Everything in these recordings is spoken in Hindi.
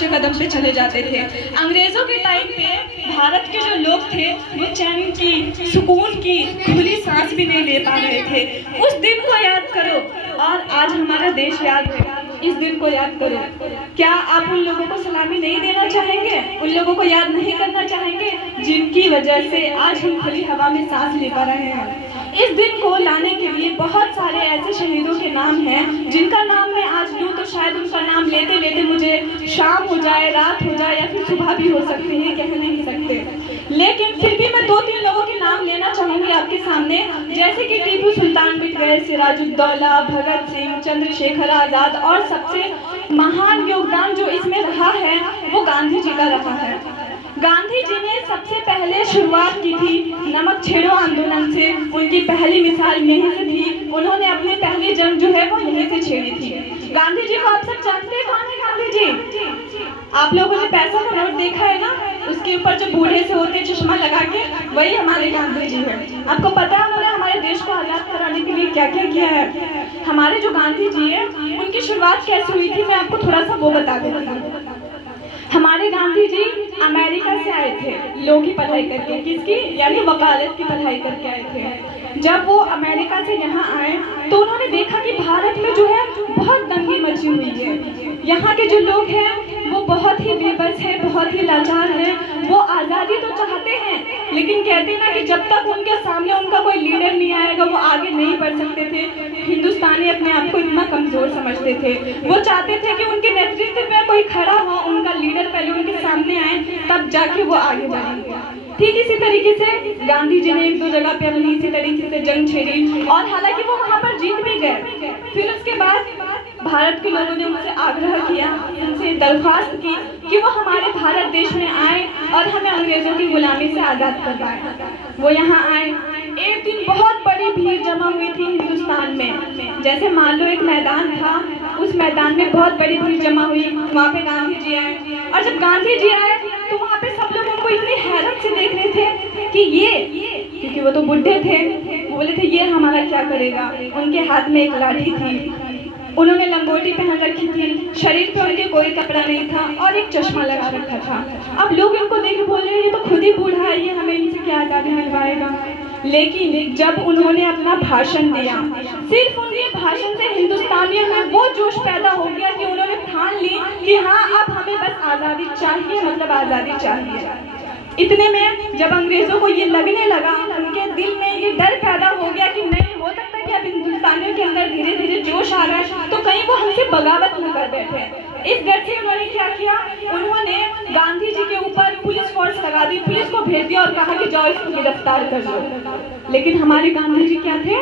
खामोश कदम पे चले जाते थे। अंग्रेज़ों के टाइम पे भारत के जो लोग थे वो चैन की, सुकून की खुली सांस भी नहीं ले पा रहे थे। उस दिन को याद करो और आज हमारा देश याद है, इस दिन को याद करो। क्या आप उन लोगों को सलामी नहीं देना चाहेंगे, उन लोगों को याद नहीं करना चाहेंगे जिनकी वजह से आज हम खुली हवा में सांस ले पा रहे हैं? इस दिन को लाने के लिए बहुत सारे ऐसे शहीदों के नाम हैं जिनका नाम मैं आज लूँ तो शायद उनका नाम लेते लेते मुझे शाम हो जाए, रात हो जाए या फिर सुबह भी हो सकती है, कह नहीं सकते। लेकिन फिर भी मैं 2-3 लोगों के नाम लेना चाहूँगी आपके सामने, जैसे कि टीपू सुल्तान मिट गए, सिराजुद्दौला, भगत सिंह, चंद्रशेखर आज़ाद, और सबसे महान योगदान जो इसमें रहा है वो गांधी जी का रहा है। गांधी जी ने सबसे पहले शुरुआत की थी नमक छेड़ो आंदोलन से। उनकी पहली मिसाल यहीं से थी, उन्होंने अपनी पहली जंग जो है वो यहीं से छेड़ी थी। गांधी जी को आप सब जानते हैं कौन है गांधी जी? आप लोगों ने पैसा का नोट देखा है ना, उसके ऊपर जो बूढ़े से होते चश्मा लगा के, वही हमारे गांधी जी है। आपको पता है उन्होंने हमारे देश को आज़ाद कराने के लिए क्या क्या किया है? हमारे जो गांधी जी है उनकी शुरुआत कैसे हुई थी मैं आपको थोड़ा सा वो बता देती हूँ। हमारे गांधी जी अमेरिका से आए थे लॉ की पढ़ाई करके, किसकी, यानी वकालत की पढ़ाई करके आए थे। जब वो अमेरिका से यहाँ आए तो उन्होंने देखा कि भारत में जो है बहुत दंगे मची हुई है, यहाँ के जो लोग हैं वो बहुत ही बेबस है, बहुत ही लाचार है। वो आज़ादी तो चाहते हैं लेकिन कहते हैं ना कि जब तक उनके सामने उनका कोई लीडर नहीं आएगा वो आगे नहीं बढ़ सकते थे। हिंदुस्तानी अपने आप को इतना कमज़ोर समझते थे, वो चाहते थे कि उनके नेतृत्व में कोई खड़ा हो, उनका लीडर पहले उनके सामने आए तब जाके वो आगे बढ़ेंगे। ठीक इसी तरीके से गांधी जी ने 1-2 जगह पे अपनी इसी तरीके से जंग छेड़ी और हालांकि वो वहाँ पर जीत भी गए। फिर उसके बाद भारत के लोगों ने उनसे आग्रह किया, उनसे दरख्वास्त की कि वो हमारे भारत देश में आए और हमें अंग्रेज़ों की गुलामी से आज़ाद करवाएं। वो यहाँ आए। एक दिन बहुत बड़ी भीड़ जमा हुई थी हिंदुस्तान में, जैसे मान लो एक मैदान था, उस मैदान में बहुत बड़ी भीड़ जमा हुई, वहाँ पे गांधी जी आए। और जब गांधी जी आए तो वहाँ पे सब लोग उनको इतनी हैरत से देख रहे थे कि ये, क्योंकि वो तो बुढ़े थे, वो बोले थे ये हमारा क्या करेगा। उनके हाथ में एक लाठी थी, उन्होंने लंगोटी पहन रखी थी, शरीर पे उनके कोई कपड़ा नहीं था और एक चश्मा लगा रखा था। अब लोग इनको देख बोल रहे हैं ये तो खुद ही बूढ़ा है, ये हमें इनसे क्या आज़ादी मिलवाएगा। लेकिन जब उन्होंने अपना भाषण दिया, सिर्फ उनके भाषण से हिंदुस्तानियों में वो जोश पैदा हो गया कि उन्होंने ठान ली कि हाँ अब हमें बस आज़ादी चाहिए, मतलब आज़ादी चाहिए। इतने में जब अंग्रेज़ों को ये लगने लगा, उनके दिल में ये डर पैदा हो गया कि नहीं हो सकता कि अब हिंदुस्तानियों के अंदर धीरे धीरे जोश आ रहा है तो कहीं वो हमसे बगावत न कर बैठे। इस डर से उन्होंने क्या किया, उन्होंने गांधी जी के ऊपर पुलिस फोर्स लगा दी, पुलिस को भेज दिया और कहा कि जाओ इसको गिरफ्तार कर लो। लेकिन हमारे गांधी जी क्या थे,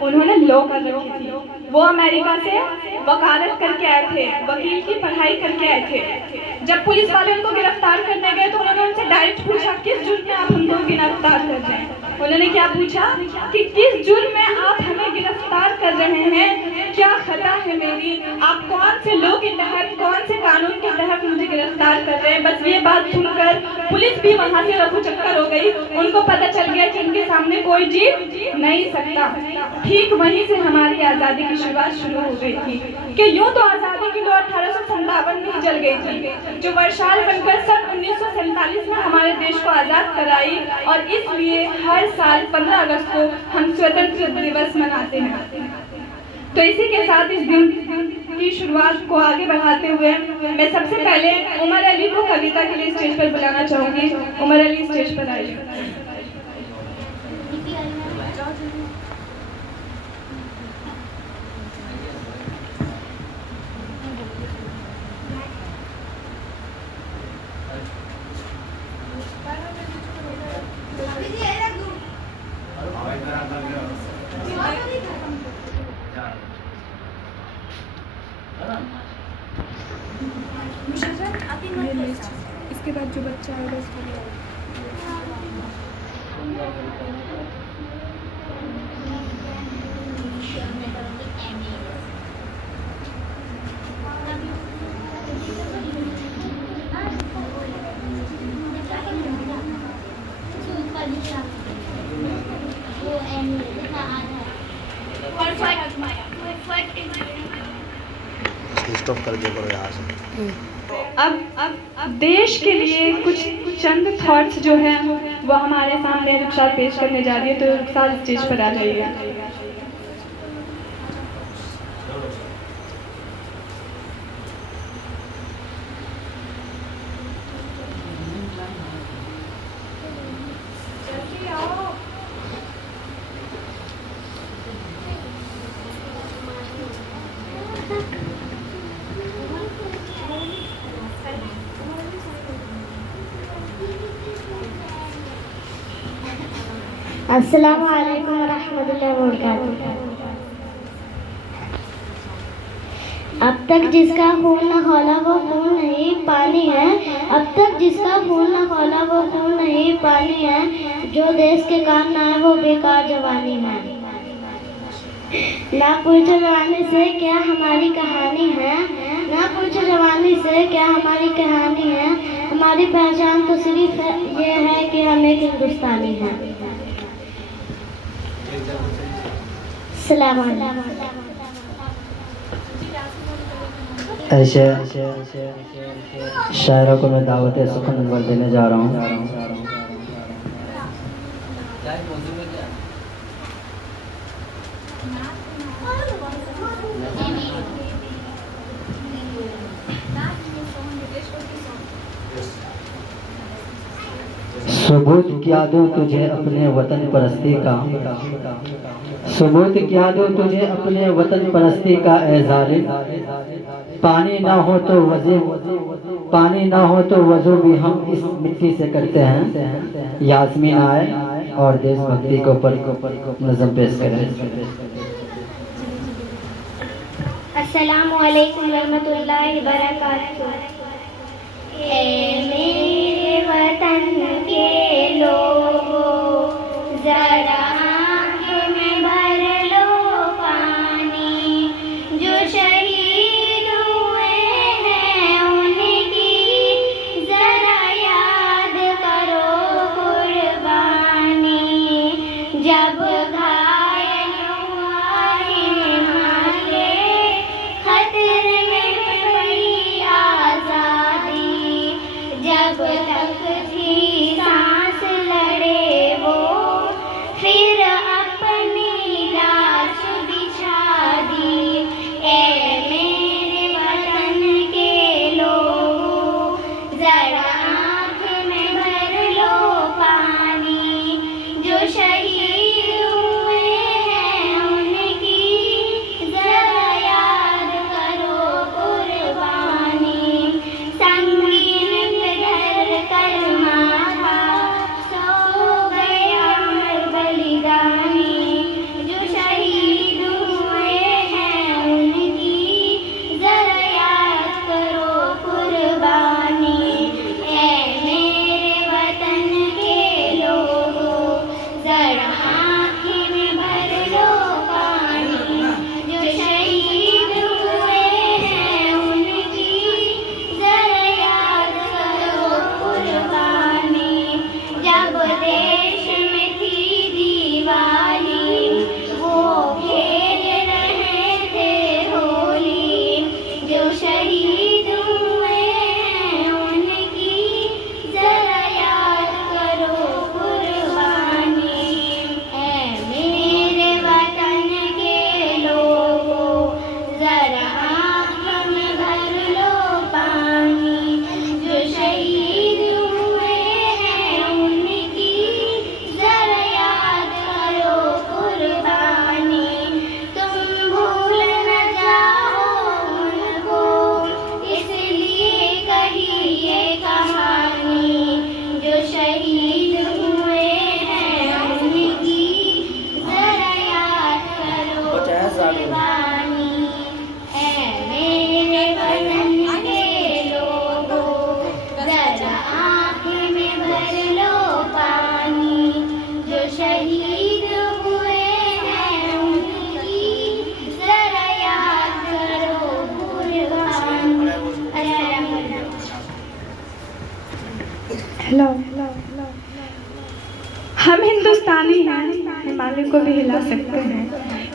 उन्होंने लॉ कर रखी थी। वो अमेरिका से वकालत करके आए थे, वकील की पढ़ाई करके आए थे। जब पुलिस वाले उनको गिरफ्तार करने गए तो उन्होंने उनसे डायरेक्ट पूछा किस जुर्म में आप हमको गिरफ्तार कर रहे हैं। उन्होंने क्या पूछा कि किस जुर्म में आप हमें गिरफ्तार कर रहे हैं, क्या खता है मेरी, आप कौन से लॉ के तहत, कौन से कानून के तहत मुझे गिरफ्तार कर रहे हैं। बस ये बात सुनकर पुलिस भी वहाँ से रफू चक्कर हो गई, उनको पता चल गया कि उनके सामने कोई जीत नहीं सकता। ठीक वहीं से हमारी आज़ादी की शुरुआत शुरू हो गई थी कि यूँ तो आज़ादी की लौ 1857 में ही जल गई थी, जो वर्षाल बनकर सन 1947 में हमारे देश को आज़ाद कराई। और इसलिए हर साल 15 अगस्त को हम स्वतंत्रता दिवस मनाते हैं। तो इसी के साथ इस दिन की शुरुआत को आगे बढ़ाते हुए मैं सबसे पहले उमर अली को कविता के लिए स्टेज पर बुलाना चाहूँगी। उमर अली स्टेज पर आइए। इसके बाद जो बच्चा आएगा उसको स्टॉप कर दिया करो यहाँ से। अब देश के लिए कुछ चंद थॉट्स जो हैं वो हमारे सामने रुखसार पेश करने जा रही है, तो रुखसार स्टेज पर आ जाइए। अस्सलामु अलैकुम रहमतुल्लाहि व बरकातुहू। अब तक जिसका खून न खौला वो खून नहीं पानी है। अब तक जिसका खून न खौला वो खून नहीं पानी है। जो देश के काम ना है वो बेकार जवानी है। ना पूछो जवानी से क्या हमारी कहानी है। ना पूछो जवानी से क्या हमारी कहानी है। हमारी पहचान तो सिर्फ ये है कि हम एक हिंदुस्तानी हैं। सलाम ऐसे शायरों को मैं दावत सुखन नंबर देने जा रहा हूँ। सबूत क्या दूँ तुझे अपने वतन परस्ती का। सबूत क्या दूँ तुझे अपने वतन परस्ती का ए जालिम। पानी ना हो तो वजू भी हम इस मिट्टी से करते हैं। यास्मीन आए और देशभक्ति को पर नज़म पेश करें। अस्सलामु अलैकुम रहमतुल्लाहि व बरकातुहू। ए मेरे वतन के लोगों जरा आँख में भर लो पानी। जो शहीद हुए हैं उनकी जरा याद करो कुर्बानी। जब घायल हुआ हिमालय खतरे में पड़ी आजादी। जब तक थी सांस लड़े वो फिर अपनी लाश बिछा दी। ए मेरे वतन के लोगों जरा आँख में भर लो पानी। जो शहीद हुए हैं उनकी जरा याद करो कुर्बानी। संगीन पे धर कर माथा सो गए अमर बलिदानी। जो शहीद हुए हैं उनकी जरा याद करो कुर्बानी। ए मेरे वतन के लोगों जरा आँखें में भर लो पानी। जो शहीद हुए हैं उनकी जरा याद करो कुर्बानी। जब देश में थी दिवाली वो खेल रहे थे होली। जो शहीद हुए हैं उनकी जरा याद करो कुर्बानी। ऐ मेरे वतन के लोगों जरा आँख में भर लो पानी। जो शहीद हुए हैं उनकी जरा याद करो कुर्बानी। तुम भूल न जाओ उनको इसलिए कही ये कहानी। जो शहीद हुए हैं उनकी जरा याद करो कुर्बानी। ऐ मेरे वतन के लोगों जरा आँखें में भर लो पानी। जो शहीद हुए हैं उनकी जरा याद करो कुर्बानी। हेलो, हम हिंदुस्तानी हैं, हिमालय को भी हिला सकते हैं।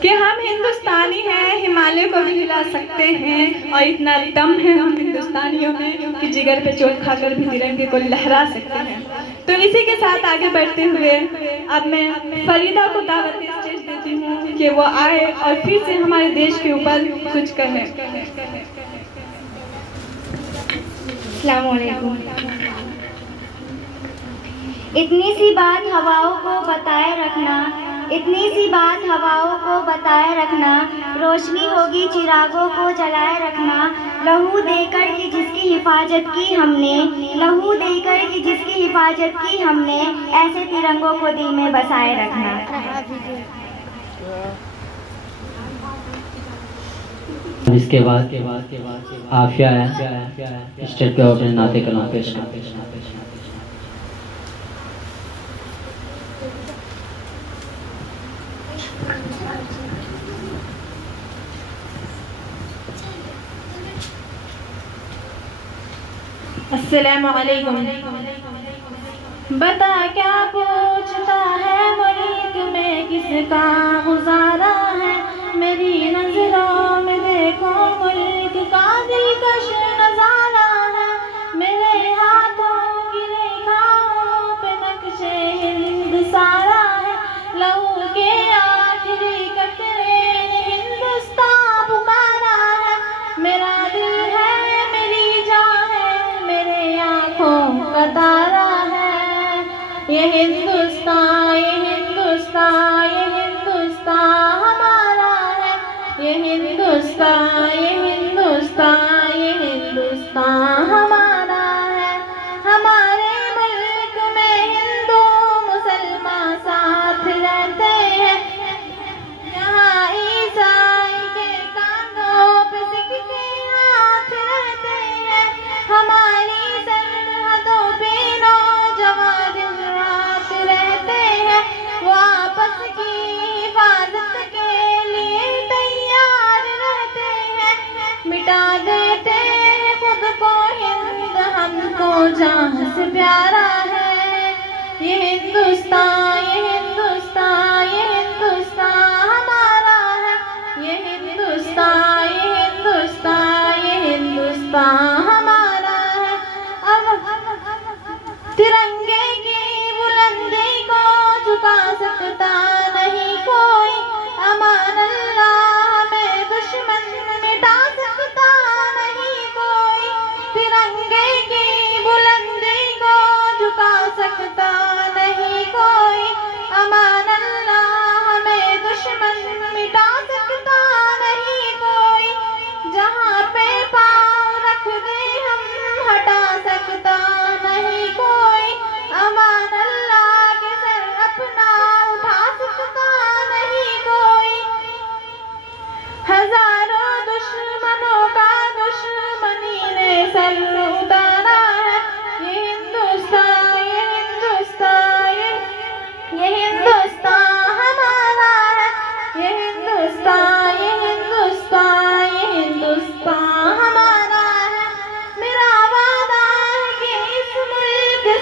कि हम हिंदुस्तानी हैं, हिमालय को भी हिला सकते हैं और इतना दम है हम हिंदुस्तानियों में कि जिगर पे चोट खाकर भी तिरंगे को लहरा सकते हैं। तो इसी के साथ आगे बढ़ते हुए अब मैं फरीदा को दावत स्टेज देती हूँ कि वो आए और फिर से हमारे देश के ऊपर कुछ कहें। अस्सलाम वालेकुम। इतनी सी बात हवाओं को बताए रखना, इतनी सी बात हवाओं को बताए रखना, रोशनी होगी चिरागों को जलाए रखना, लहू देकर कि जिसकी हिफाजत की हमने, लहू देकर कि जिसकी हिफाजत की हमने, ऐसे तिरंगों को दिल में बसाए रखना। इसके बाद आफिया है स्टेज पे अपने नाते कलाम पेश कर। अस्सलामु अलैकुम। बता क्या पूछता है मुल्क में किसका गुजारा है, मेरी नजरों में देखो मुल्क का दिलकश नजारा है, मेरे हाथों की रेखाओं पे नक्शे हिंद सारा है, लहू के आखिरी कतरे ने हिंदुस्तान पुकारा है, मेरा दिल है मेरी जान है मेरे आँखों का तारा है, ये हिंदुस्तान ये हिंदुस्तान ये हिंदुस्तान हमारा है, ये हिंदुस्तान ये हिंदुस्तान ये हिंदुस्तान हमारा है। हमारे मुल्क में हिंदू मुसलमान साथ रहते हैं, यहाँ ईसाई के कांधों पे सिख के हाथ रहते हैं, हमारी सरहदों पे नौजवान दिन रात रहते हैं, वो आपस की हिफाजत के लिए तैयार रहते हैं, मिटा देते हैं खुद को हिंद हमको जहाँ से प्यारा